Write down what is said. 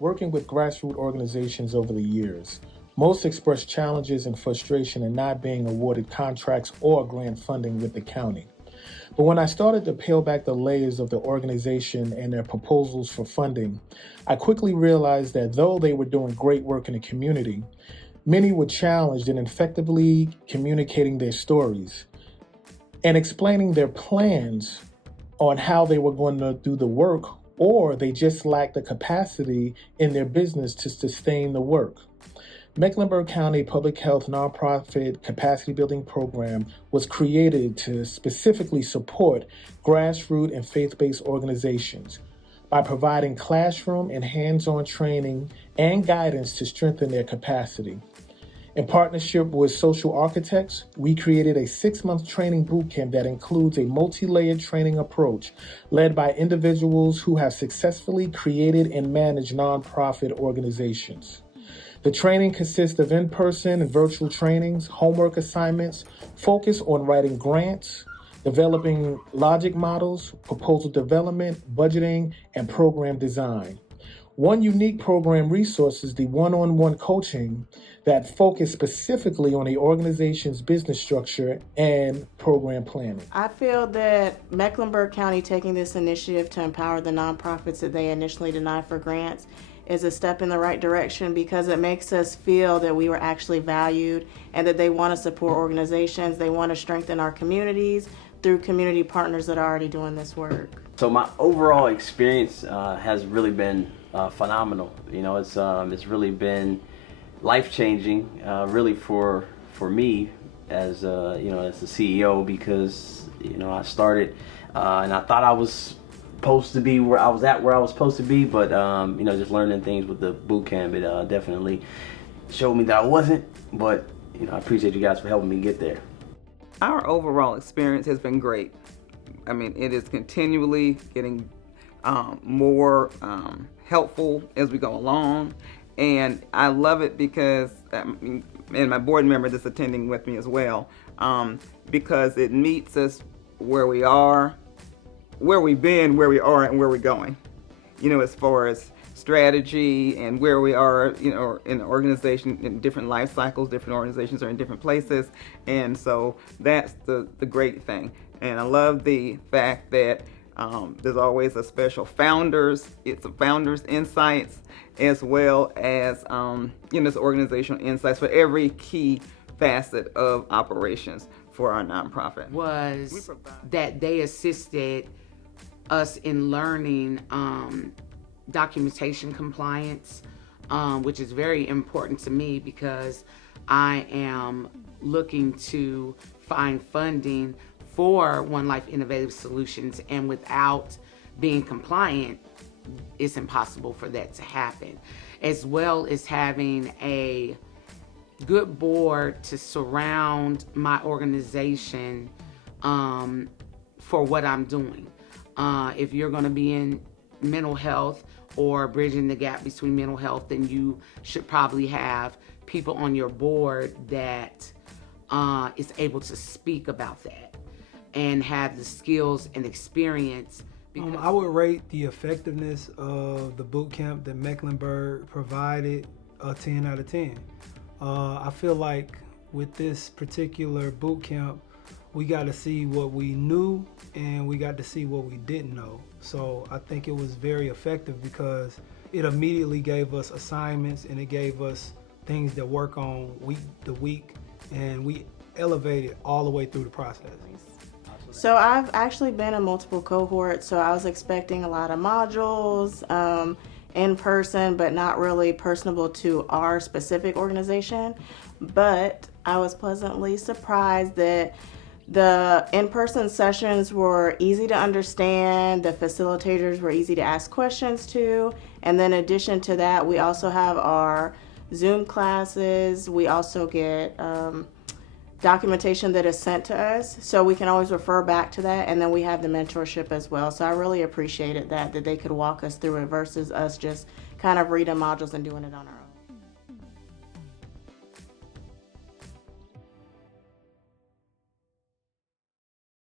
working with grassroots organizations over the years. Most express challenges and frustration in not being awarded contracts or grant funding with the county. But when I started to peel back the layers of the organization and their proposals for funding, I quickly realized that though they were doing great work in the community, many were challenged in effectively communicating their stories and explaining their plans on how they were going to do the work, or they just lacked the capacity in their business to sustain the work. Mecklenburg County Public Health Nonprofit Capacity Building Program was created to specifically support grassroots and faith-based organizations by providing classroom and hands-on training and guidance to strengthen their capacity. In partnership with social architects, we created a 6-month training bootcamp that includes a multi-layered training approach led by individuals who have successfully created and managed nonprofit organizations. The training consists of in-person and virtual trainings, homework assignments, focus on writing grants, developing logic models, proposal development, budgeting, and program design. One unique program resource is the one-on-one coaching that focus specifically on the organization's business structure and program planning. I feel that Mecklenburg County taking this initiative to empower the nonprofits that they initially denied for grants is a step in the right direction because it makes us feel that we were actually valued and that they want to support organizations, they want to strengthen our communities through community partners that are already doing this work. So my overall experience has really been phenomenal. You know, it's really been life-changing, really for me as as the CEO, because I started and I thought I was supposed to be where I was supposed to be, but just learning things with the boot camp, it definitely showed me that I wasn't. But I appreciate you guys for helping me get there. Our overall experience has been great. I mean, it is continually getting more helpful as we go along, and I love it because, and my board member that's attending with me as well, because it meets us where we are, where we've been, where we are, and where we're going. As far as strategy and where we are, in the organization, in different life cycles, different organizations are in different places, and so that's the great thing. And I love the fact that there's always a special founders. It's a founders insights as well as this organizational insights for every key facet of operations for our nonprofit. Was that they assisted us in learning documentation compliance, which is very important to me because I am looking to find funding for One Life Innovative Solutions, and without being compliant, it's impossible for that to happen. As well as having a good board to surround my organization for what I'm doing. If you're going to be in mental health or bridging the gap between mental health, then you should probably have people on your board that is able to speak about that and have the skills and experience. I would rate the effectiveness of the boot camp that Mecklenburg provided a 10 out of 10. I feel like with this particular boot camp, we got to see what we knew and we got to see what we didn't know. So I think it was very effective because it immediately gave us assignments and it gave us things to work on week to week, and we elevated all the way through the process. So I've actually been in multiple cohorts, so I was expecting a lot of modules in person, but not really personable to our specific organization. But I was pleasantly surprised that the in-person sessions were easy to understand, the facilitators were easy to ask questions to, and then in addition to that, we also have our Zoom classes. We also get documentation that is sent to us, so we can always refer back to that, and then we have the mentorship as well. So I really appreciated that they could walk us through it versus us just kind of reading modules and doing it on our own.